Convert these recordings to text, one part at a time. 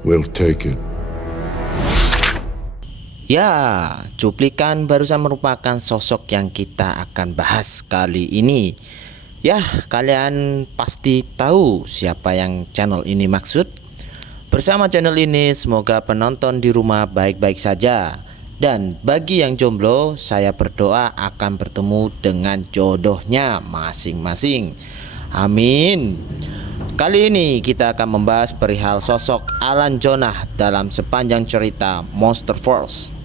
We'll take it. Ya, cuplikan barusan merupakan sosok yang kita akan bahas kali ini. Ya, kalian pasti tahu siapa yang channel ini maksud. Bersama channel ini semoga penonton di rumah baik-baik saja. Dan bagi yang jomblo, saya berdoa akan bertemu dengan jodohnya masing-masing. Amin. Kali ini kita akan membahas perihal sosok Alan Jonah dalam sepanjang cerita Monster Force.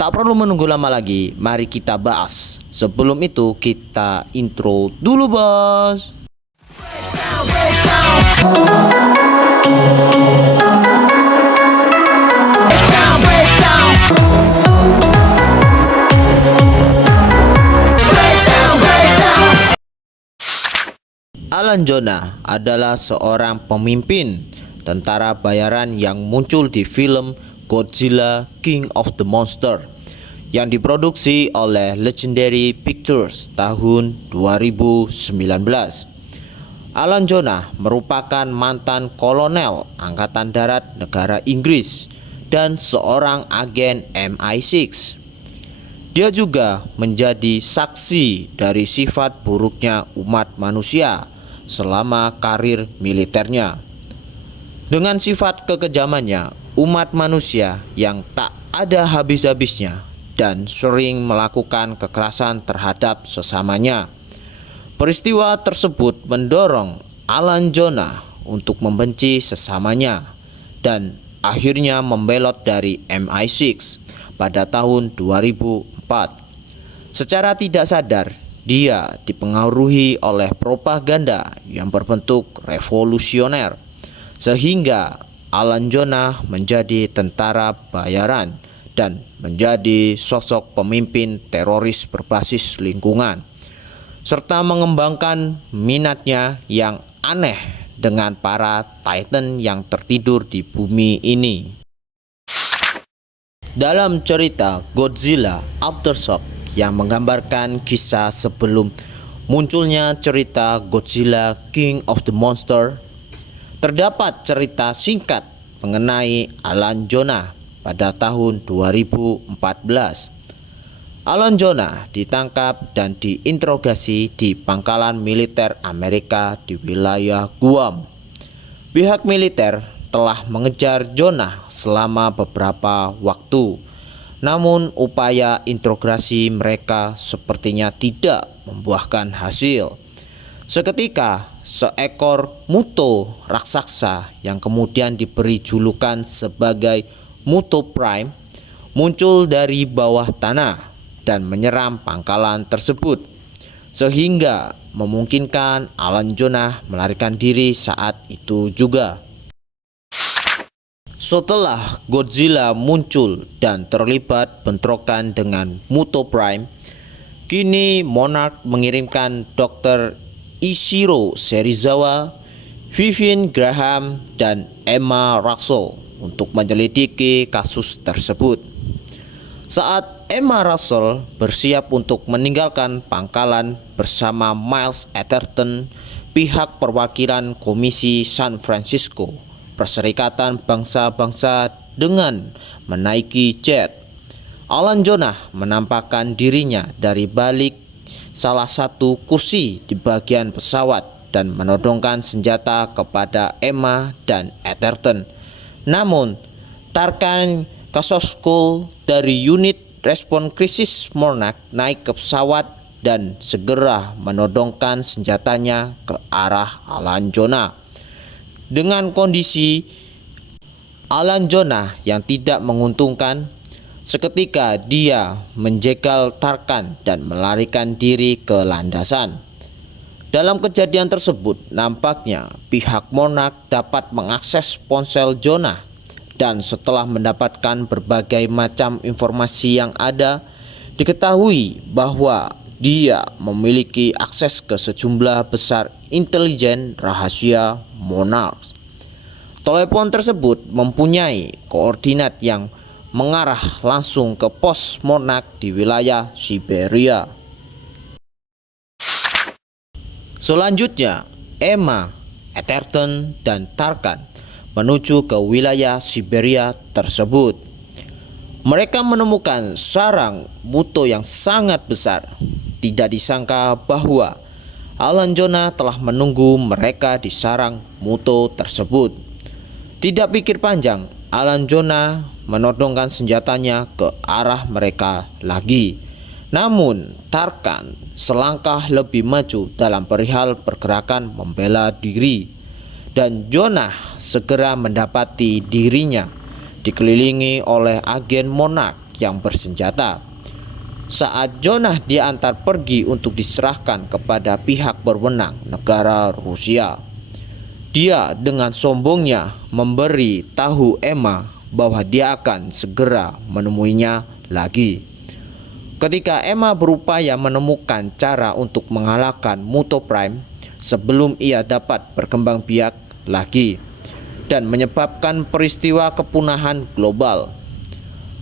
Tak perlu menunggu lama lagi, mari kita bahas. Sebelum itu kita intro dulu, bos. Alan Jonah adalah seorang pemimpin tentara bayaran yang muncul di film Godzilla King of the Monster yang diproduksi oleh Legendary Pictures tahun 2019. Alan Jonah merupakan mantan kolonel Angkatan Darat negara Inggris dan seorang agen MI6. Dia juga menjadi saksi dari sifat buruknya umat manusia selama karir militernya. Dengan sifat kekejamannya, umat manusia yang tak ada habis-habisnya dan sering melakukan kekerasan terhadap sesamanya. Peristiwa tersebut mendorong Alan Jonah untuk membenci sesamanya dan akhirnya membelot dari MI6 pada tahun 2004. Secara tidak sadar, dia dipengaruhi oleh propaganda yang berbentuk revolusioner, sehingga Alan Jonah menjadi tentara bayaran dan menjadi sosok pemimpin teroris berbasis lingkungan, serta mengembangkan minatnya yang aneh dengan para Titan yang tertidur di bumi ini. Dalam cerita Godzilla Aftershock yang menggambarkan kisah sebelum munculnya cerita Godzilla King of the Monster, terdapat cerita singkat mengenai Alan Jonah pada tahun 2014. Alan Jonah ditangkap dan diinterogasi di pangkalan militer Amerika di wilayah Guam. Pihak militer telah mengejar Jonah selama beberapa waktu, namun upaya interogasi mereka sepertinya tidak membuahkan hasil. Seketika, seekor Muto raksasa yang kemudian diberi julukan sebagai Muto Prime muncul dari bawah tanah dan menyerang pangkalan tersebut, sehingga memungkinkan Alan Jonah melarikan diri saat itu juga. Setelah Godzilla muncul dan terlibat bentrokan dengan Muto Prime, kini Monarch mengirimkan Dr. Ishiro Serizawa, Vivian Graham, dan Emma Russell untuk menyelidiki kasus tersebut. Saat Emma Russell bersiap untuk meninggalkan pangkalan bersama Miles Atherton, pihak perwakilan Komisi San Francisco Perserikatan Bangsa-Bangsa dengan menaiki jet, Alan Jonah menampakkan dirinya dari balik salah satu kursi di bagian pesawat dan menodongkan senjata kepada Emma dan Atherton. Namun, Tarkan Kasoskul dari unit respon krisis Monarch naik ke pesawat dan segera menodongkan senjatanya ke arah Alan Jonah. Dengan kondisi Alan Jonah yang tidak menguntungkan, seketika dia menjegal Tarkan dan melarikan diri ke landasan. Dalam kejadian tersebut, nampaknya pihak Monarch dapat mengakses ponsel Jonah, dan setelah mendapatkan berbagai macam informasi yang ada, diketahui bahwa dia memiliki akses ke sejumlah besar intelijen rahasia Monarch. Telepon tersebut mempunyai koordinat yang mengarah langsung ke pos Monarch di wilayah Siberia. Selanjutnya, Emma, Atherton, dan Tarkan menuju ke wilayah Siberia tersebut. Mereka menemukan sarang Muto yang sangat besar. Tidak disangka bahwa Alan Jonah telah menunggu mereka di sarang Muto tersebut. Tidak pikir panjang, Alan Jonah menodongkan senjatanya ke arah mereka lagi. Namun Tarkan selangkah lebih maju dalam perihal pergerakan membela diri, dan Jonah segera mendapati dirinya dikelilingi oleh agen Monarch yang bersenjata. Saat Jonah diantar pergi untuk diserahkan kepada pihak berwenang negara Rusia, dia dengan sombongnya memberi tahu Emma bahwa dia akan segera menemuinya lagi. Ketika Emma berupaya menemukan cara untuk mengalahkan Muto Prime sebelum ia dapat berkembang biak lagi dan menyebabkan peristiwa kepunahan global,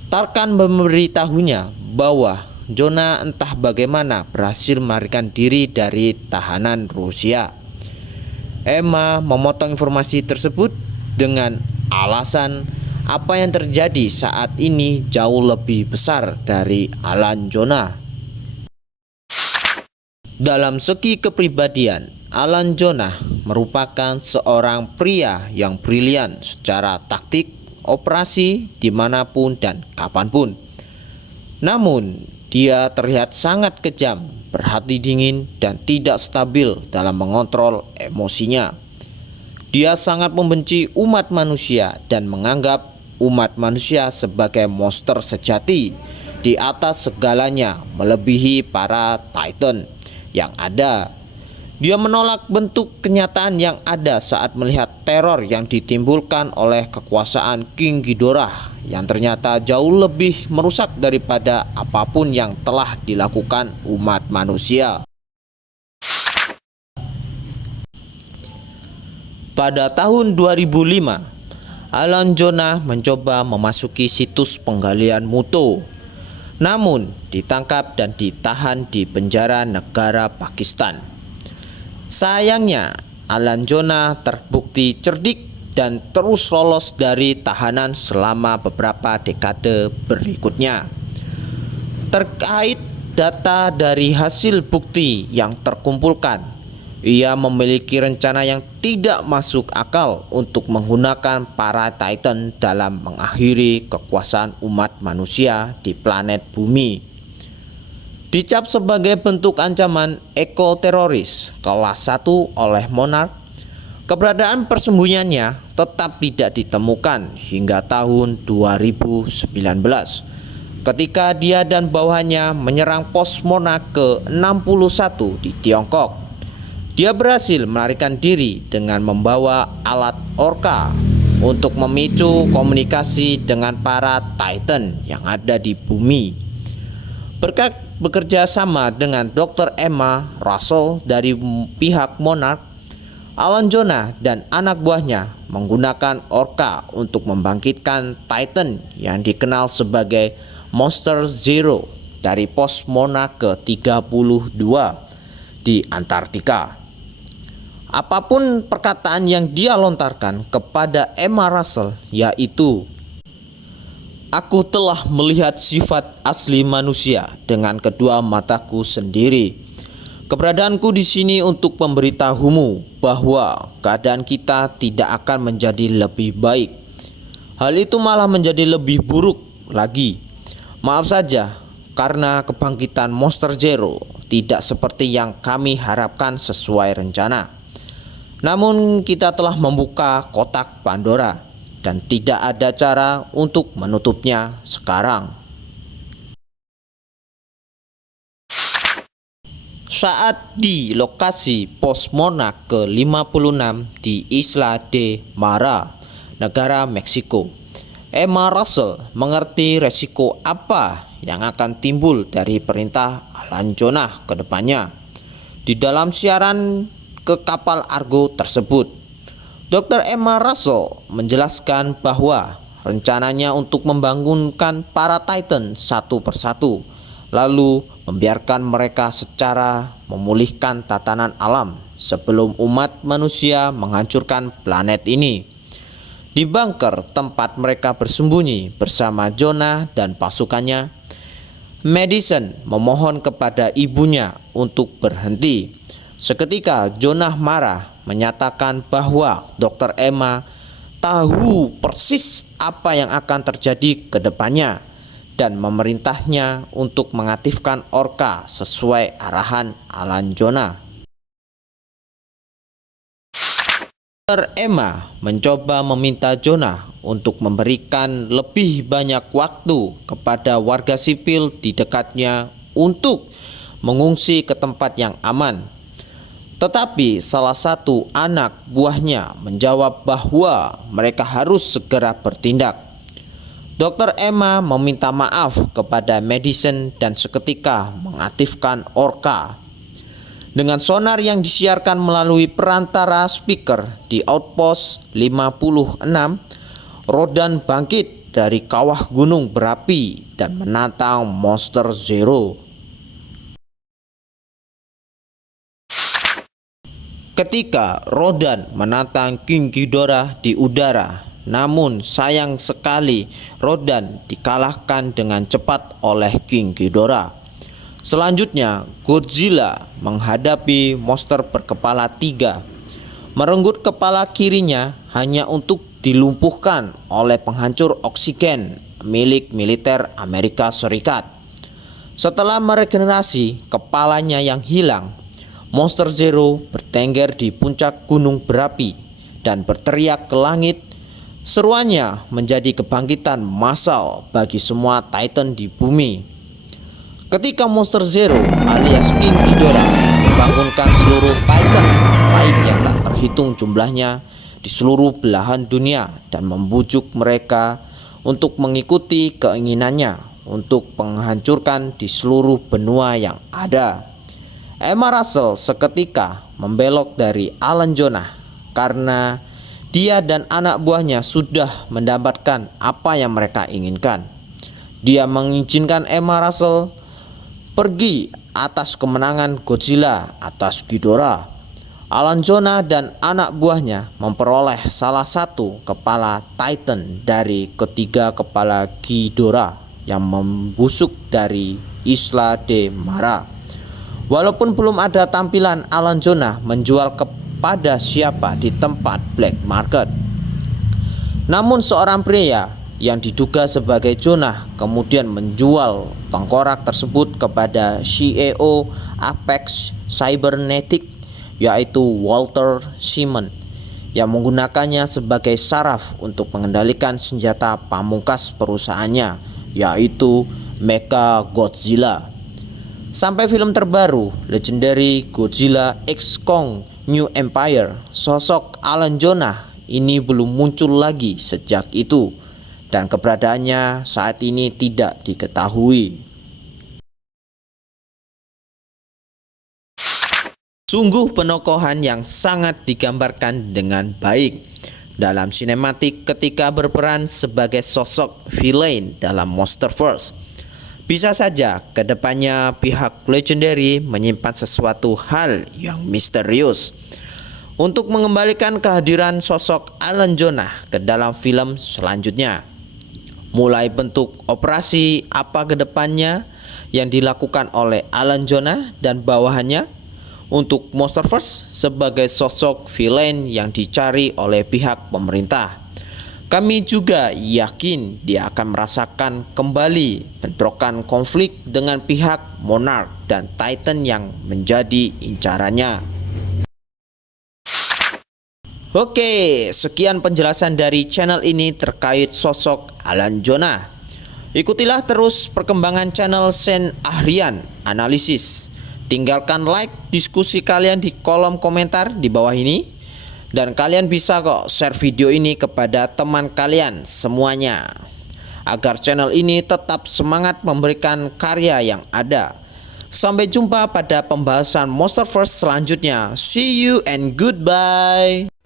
Tarkan memberitahunya bahwa Jonah entah bagaimana berhasil melarikan diri dari tahanan Rusia. Emma memotong informasi tersebut dengan alasan apa yang terjadi saat ini jauh lebih besar dari Alan Jonah. Dalam segi kepribadian, Alan Jonah merupakan seorang pria yang brilian secara taktik operasi dimanapun dan kapanpun. Namun, dia terlihat sangat kejam, berhati dingin, dan tidak stabil dalam mengontrol emosinya. Dia sangat membenci umat manusia dan menganggap umat manusia sebagai monster sejati di atas segalanya, melebihi para Titan yang ada. Dia menolak bentuk kenyataan yang ada saat melihat teror yang ditimbulkan oleh kekuasaan King Ghidorah yang ternyata jauh lebih merusak daripada apapun yang telah dilakukan umat manusia. Pada tahun 2005, Alan Jonah mencoba memasuki situs penggalian Muto, namun ditangkap dan ditahan di penjara negara Pakistan. Sayangnya, Alan Jonah terbukti cerdik dan terus lolos dari tahanan selama beberapa dekade berikutnya. Terkait data dari hasil bukti yang terkumpulkan, ia memiliki rencana yang tidak masuk akal untuk menggunakan para Titan dalam mengakhiri kekuasaan umat manusia di planet bumi. Dicap sebagai bentuk ancaman ekoteroris kelas 1 oleh Monarch, keberadaan persembunyiannya tetap tidak ditemukan hingga tahun 2019 ketika dia dan bawahannya menyerang pos Monarch ke-61 di Tiongkok. Dia berhasil melarikan diri dengan membawa alat Orca untuk memicu komunikasi dengan para Titan yang ada di bumi. Berkat bekerja sama dengan Dr. Emma Russell dari pihak Monarch, Alan Jonah dan anak buahnya menggunakan Orca untuk membangkitkan Titan yang dikenal sebagai Monster Zero dari pos Monarch ke-32 di Antartika. Apapun perkataan yang dia lontarkan kepada Emma Russell, yaitu, "Aku telah melihat sifat asli manusia dengan kedua mataku sendiri. Keberadaanku di sini untuk memberitahumu bahwa keadaan kita tidak akan menjadi lebih baik. Hal itu malah menjadi lebih buruk lagi. Maaf saja, karena kebangkitan Monster Zero tidak seperti yang kami harapkan sesuai rencana. Namun kita telah membuka kotak Pandora dan tidak ada cara untuk menutupnya sekarang." Saat di lokasi pos Monarch ke-56 di Isla de Mara, negara Meksiko, Emma Russell mengerti resiko apa yang akan timbul dari perintah Alan Jonah ke depannya. Di dalam siaran ke kapal Argo tersebut, Dr. Emma Russell menjelaskan bahwa rencananya untuk membangunkan para Titan satu persatu, lalu membiarkan mereka secara memulihkan tatanan alam sebelum umat manusia menghancurkan planet ini. Di bunker tempat mereka bersembunyi bersama Jonah dan pasukannya, Madison memohon kepada ibunya untuk berhenti. Seketika Jonah marah, menyatakan bahwa Dr. Emma tahu persis apa yang akan terjadi ke depannya dan memerintahnya untuk mengaktifkan orka sesuai arahan Alan Jonah. Dr. Emma mencoba meminta Jonah untuk memberikan lebih banyak waktu kepada warga sipil di dekatnya untuk mengungsi ke tempat yang aman. Tetapi salah satu anak buahnya menjawab bahwa mereka harus segera bertindak. Dr. Emma meminta maaf kepada Madison dan seketika mengaktifkan orka. Dengan sonar yang disiarkan melalui perantara speaker di Outpost 56, Rodan bangkit dari kawah gunung berapi dan menantang Monster Zero. Ketika Rodan menantang King Ghidorah di udara, namun sayang sekali Rodan dikalahkan dengan cepat oleh King Ghidorah. Selanjutnya Godzilla menghadapi monster berkepala 3, merenggut kepala kirinya hanya untuk dilumpuhkan oleh penghancur oksigen milik militer Amerika Serikat. Setelah meregenerasi kepalanya yang hilang, Monster Zero bertengger di puncak gunung berapi dan berteriak ke langit. Seruannya menjadi kebangkitan massal bagi semua Titan di bumi. Ketika Monster Zero alias King Ghidorah membangunkan seluruh Titan lain yang tak terhitung jumlahnya di seluruh belahan dunia dan membujuk mereka untuk mengikuti keinginannya untuk menghancurkan di seluruh benua yang ada. Emma Russell seketika membelok dari Alan Jonah karena dia dan anak buahnya sudah mendapatkan apa yang mereka inginkan. Dia mengizinkan Emma Russell pergi atas kemenangan Godzilla atas Ghidorah. Alan Jonah dan anak buahnya memperoleh salah satu kepala Titan dari ketiga kepala Ghidorah yang membusuk dari Isla de Mara. Walaupun belum ada tampilan Alan Jonah menjual kepada siapa di tempat black market. Namun seorang pria yang diduga sebagai Jonah kemudian menjual tengkorak tersebut kepada CEO Apex Cybernetic, yaitu Walter Simon, yang menggunakannya sebagai saraf untuk mengendalikan senjata pamungkas perusahaannya, yaitu Mecha Godzilla. Sampai film terbaru Legendary Godzilla X Kong New Empire, sosok Alan Jonah ini belum muncul lagi sejak itu dan keberadaannya saat ini tidak diketahui. Sungguh penokohan yang sangat digambarkan dengan baik dalam sinematik ketika berperan sebagai sosok villain dalam Monsterverse. Bisa saja kedepannya pihak Legendary menyimpan sesuatu hal yang misterius untuk mengembalikan kehadiran sosok Alan Jonah ke dalam film selanjutnya. Mulai bentuk operasi apa kedepannya yang dilakukan oleh Alan Jonah dan bawahannya untuk Monsterverse sebagai sosok villain yang dicari oleh pihak pemerintah. Kami juga yakin dia akan merasakan kembali bentrokan konflik dengan pihak Monarch dan Titan yang menjadi incarannya. Oke, sekian penjelasan dari channel ini terkait sosok Alan Jonah. Ikutilah terus perkembangan channel Sen Ahrian Analisis. Tinggalkan like diskusi kalian di kolom komentar di bawah ini. Dan kalian bisa kok share video ini kepada teman kalian semuanya, agar channel ini tetap semangat memberikan karya yang ada. Sampai jumpa pada pembahasan Monsterverse selanjutnya. See you and goodbye.